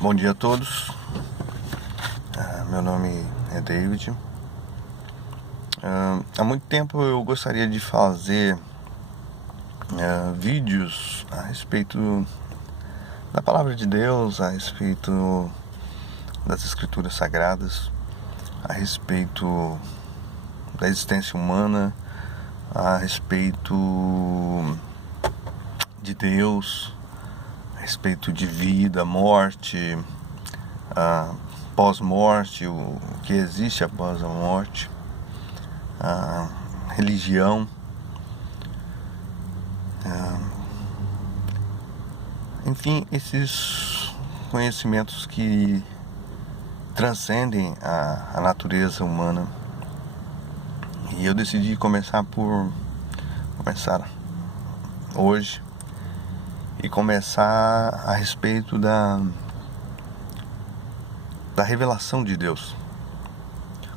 Bom dia a todos. Meu nome é David. Há muito tempo eu gostaria de fazer vídeos a respeito da Palavra de Deus, a respeito das Escrituras Sagradas, a respeito da existência humana, a respeito de Deus, a respeito de vida, morte, pós-morte, o que existe após a morte, a religião, enfim, esses conhecimentos que transcendem a natureza humana. E eu decidi começar hoje e começar a respeito da revelação de Deus.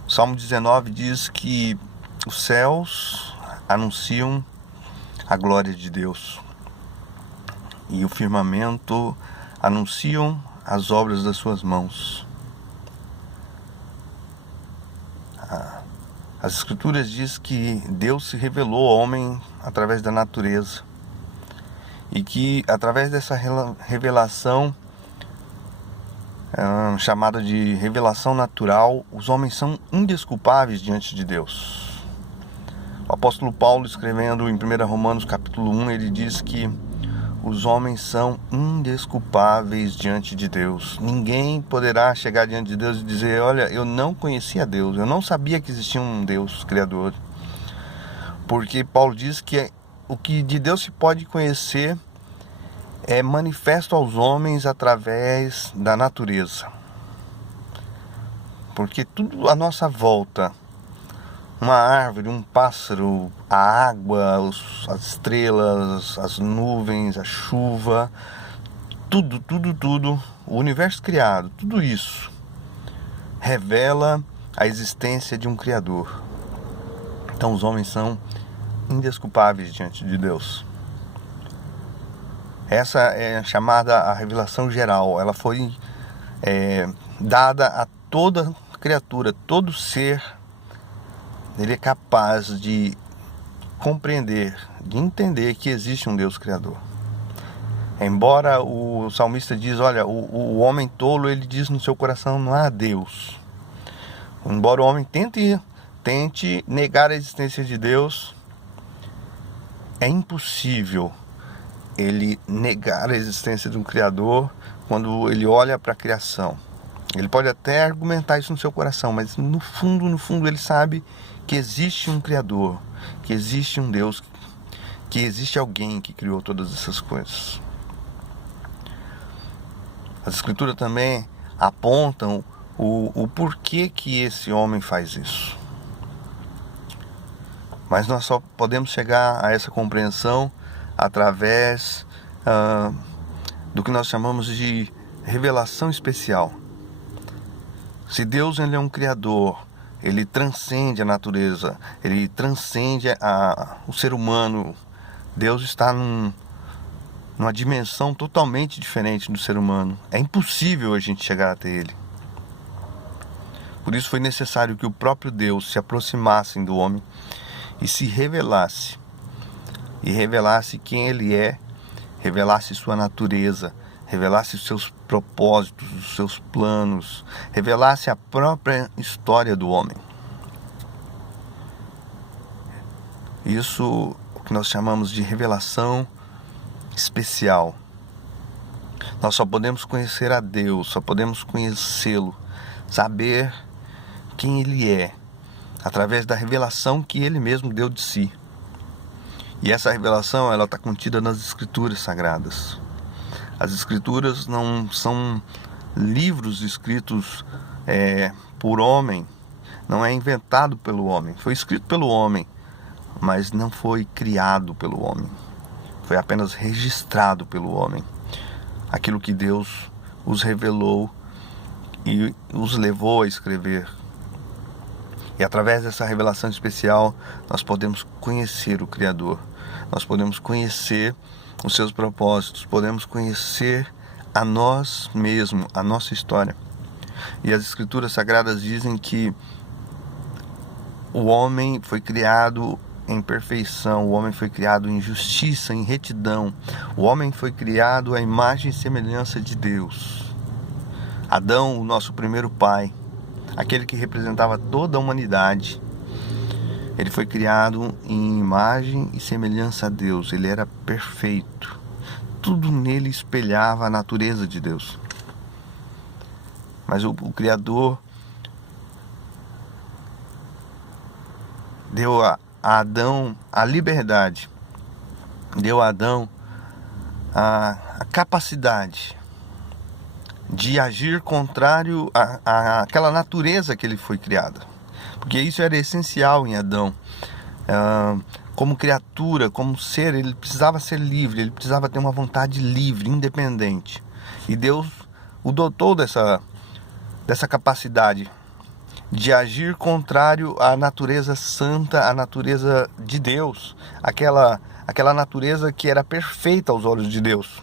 O Salmo 19 diz que os céus anunciam a glória de Deus e o firmamento anunciam as obras das suas mãos. As Escrituras diz que Deus se revelou ao homem através da natureza e que através dessa revelação chamada de revelação natural, os homens são indesculpáveis diante de Deus. O apóstolo Paulo, escrevendo em 1 Romanos capítulo 1, ele diz que os homens são indesculpáveis diante de Deus. Ninguém poderá chegar diante de Deus e dizer: olha, eu não conhecia Deus, eu não sabia que existia um Deus Criador. Porque Paulo diz que o que de Deus se pode conhecer é manifesto aos homens através da natureza. Porque tudo à nossa volta, uma árvore, um pássaro, a água, as estrelas, as nuvens, a chuva, tudo, o universo criado, tudo isso revela a existência de um Criador. Então os homens são indesculpáveis diante de Deus. Essa é chamada a revelação geral. Ela foi dada a toda criatura, todo ser. Ele é capaz de compreender, de entender que existe um Deus Criador. Embora o salmista diz, olha, o homem tolo, ele diz no seu coração, não há Deus. Embora o homem tente negar a existência de Deus, é impossível ele negar a existência de um Criador quando ele olha para a criação. Ele pode até argumentar isso no seu coração, mas no fundo ele sabe que existe um Criador, que existe um Deus, que existe alguém que criou todas essas coisas. As Escrituras também apontam o porquê que esse homem faz isso. Mas nós só podemos chegar a essa compreensão através do que nós chamamos de revelação especial. Se Deus ele é um Criador, ele transcende a natureza, ele transcende o ser humano. Deus está numa dimensão totalmente diferente do ser humano. É impossível a gente chegar até ele. Por isso foi necessário que o próprio Deus se aproximasse do homem e se revelasse. E revelasse quem ele é, revelasse sua natureza, revelasse os seus propósitos, os seus planos, revelasse a própria história do homem. Isso é o que nós chamamos de revelação especial. Nós só podemos conhecer a Deus, só podemos conhecê-lo, saber quem ele é, através da revelação que ele mesmo deu de si. E essa revelação ela está contida nas Escrituras Sagradas. As Escrituras não são livros escritos por homem, não é inventado pelo homem. Foi escrito pelo homem, mas não foi criado pelo homem. Foi apenas registrado pelo homem. Aquilo que Deus os revelou e os levou a escrever. E através dessa revelação especial, nós podemos conhecer o Criador. Nós podemos conhecer os seus propósitos, podemos conhecer a nós mesmos, a nossa história. E as Escrituras Sagradas dizem que o homem foi criado em perfeição, o homem foi criado em justiça, em retidão. O homem foi criado à imagem e semelhança de Deus. Adão, o nosso primeiro pai, aquele que representava toda a humanidade, ele foi criado em imagem e semelhança a Deus. Ele era perfeito. Tudo nele espelhava a natureza de Deus. Mas o Criador deu a Adão a liberdade, deu a Adão a capacidade de agir contrário àquela natureza que ele foi criado. Porque isso era essencial em Adão. Como criatura, como ser, ele precisava ser livre, ele precisava ter uma vontade livre, independente. E Deus o dotou dessa capacidade de agir contrário à natureza santa, à natureza de Deus, aquela natureza que era perfeita aos olhos de Deus,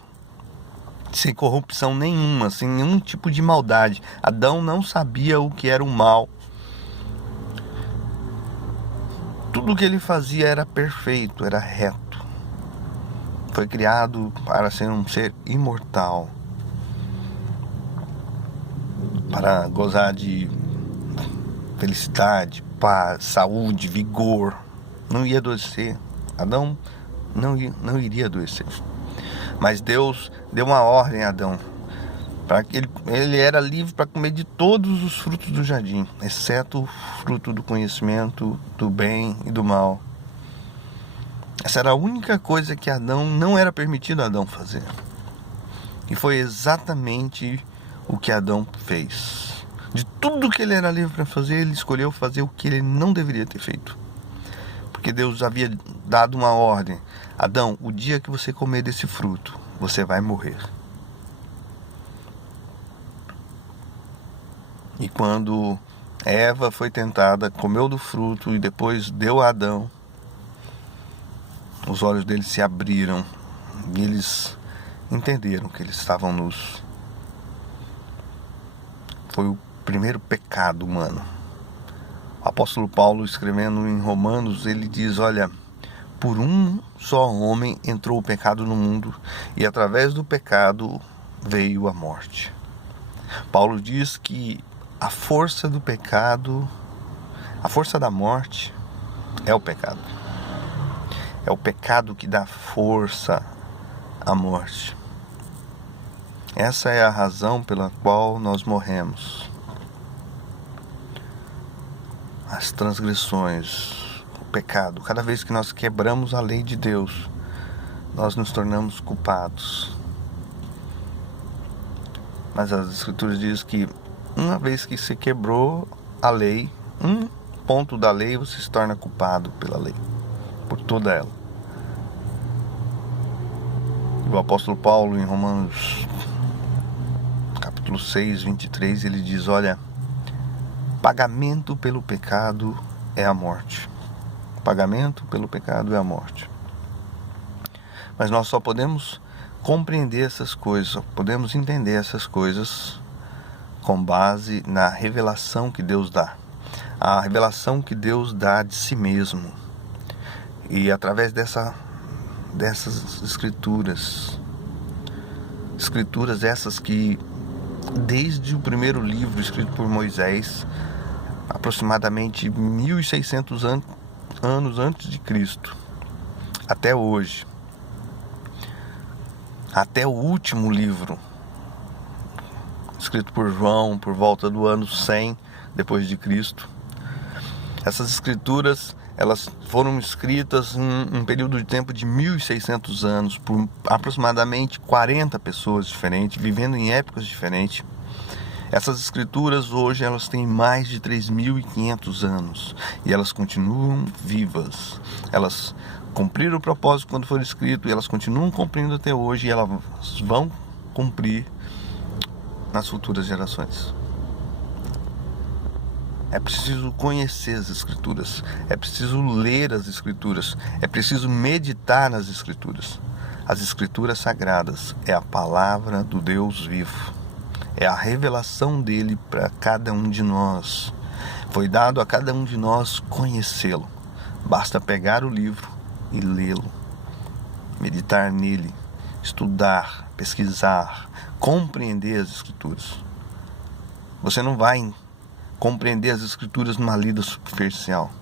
sem corrupção nenhuma, sem nenhum tipo de maldade. Adão não sabia o que era o mal. Tudo o que ele fazia era perfeito, era reto. Foi criado para ser um ser imortal, para gozar de felicidade, paz, saúde, vigor. Não ia adoecer. Adão não iria adoecer. Mas Deus deu uma ordem a Adão, para que ele era livre para comer de todos os frutos do jardim, exceto o fruto do conhecimento do bem e do mal. Essa era a única coisa que Adão não era permitido a Adão fazer. E foi exatamente o que Adão fez. De tudo que ele era livre para fazer, ele escolheu fazer o que ele não deveria ter feito. Porque Deus havia dado uma ordem: Adão, o dia que você comer desse fruto, você vai morrer. E quando Eva foi tentada, comeu do fruto e depois deu a Adão, os olhos deles se abriram e eles entenderam que eles estavam nus. Foi o primeiro pecado humano. O apóstolo Paulo, escrevendo em Romanos, ele diz: olha, por um só homem entrou o pecado no mundo e através do pecado veio a morte. Paulo diz que a força do pecado, a força da morte é o pecado. É o pecado que dá força à morte. Essa é a razão pela qual nós morremos. As transgressões, o pecado. Cada vez que nós quebramos a lei de Deus, nós nos tornamos culpados. Mas as Escrituras dizem que uma vez que você quebrou a lei, um ponto da lei, você se torna culpado pela lei, por toda ela. E o apóstolo Paulo, em Romanos capítulo 6, 23, ele diz: olha, pagamento pelo pecado é a morte. Pagamento pelo pecado é a morte. Mas nós só podemos compreender essas coisas, só podemos entender essas coisas com base na revelação que Deus dá. A revelação que Deus dá de si mesmo. E através dessas escrituras essas que, desde o primeiro livro escrito por Moisés, aproximadamente 1600 anos antes de Cristo, até hoje, até o último livro, escrito por João por volta do ano 100 depois de Cristo. Essas escrituras, elas foram escritas em um período de tempo de 1600 anos por aproximadamente 40 pessoas diferentes, vivendo em épocas diferentes. Essas escrituras hoje elas têm mais de 3.500 anos e elas continuam vivas. Elas cumpriram o propósito quando foram escritas e elas continuam cumprindo até hoje, e elas vão cumprir nas futuras gerações. É preciso conhecer as Escrituras, é preciso ler as Escrituras, é preciso meditar nas Escrituras. As Escrituras Sagradas é a palavra do Deus vivo. É a revelação dele para cada um de nós. Foi dado a cada um de nós conhecê-lo. Basta pegar o livro e lê-lo, meditar nele, estudar, pesquisar, compreender as Escrituras. Você não vai compreender as Escrituras numa lida superficial.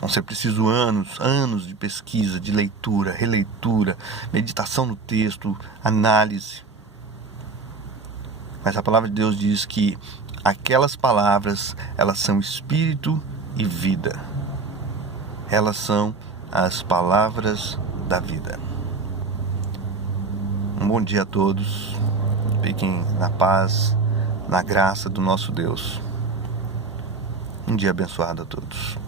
Vão ser preciso anos de pesquisa, de leitura, releitura, meditação no texto, análise. Mas a palavra de Deus diz que aquelas palavras, elas são espírito e vida. Elas são as palavras da vida. Um bom dia a todos. Fiquem na paz, na graça do nosso Deus. Um dia abençoado a todos.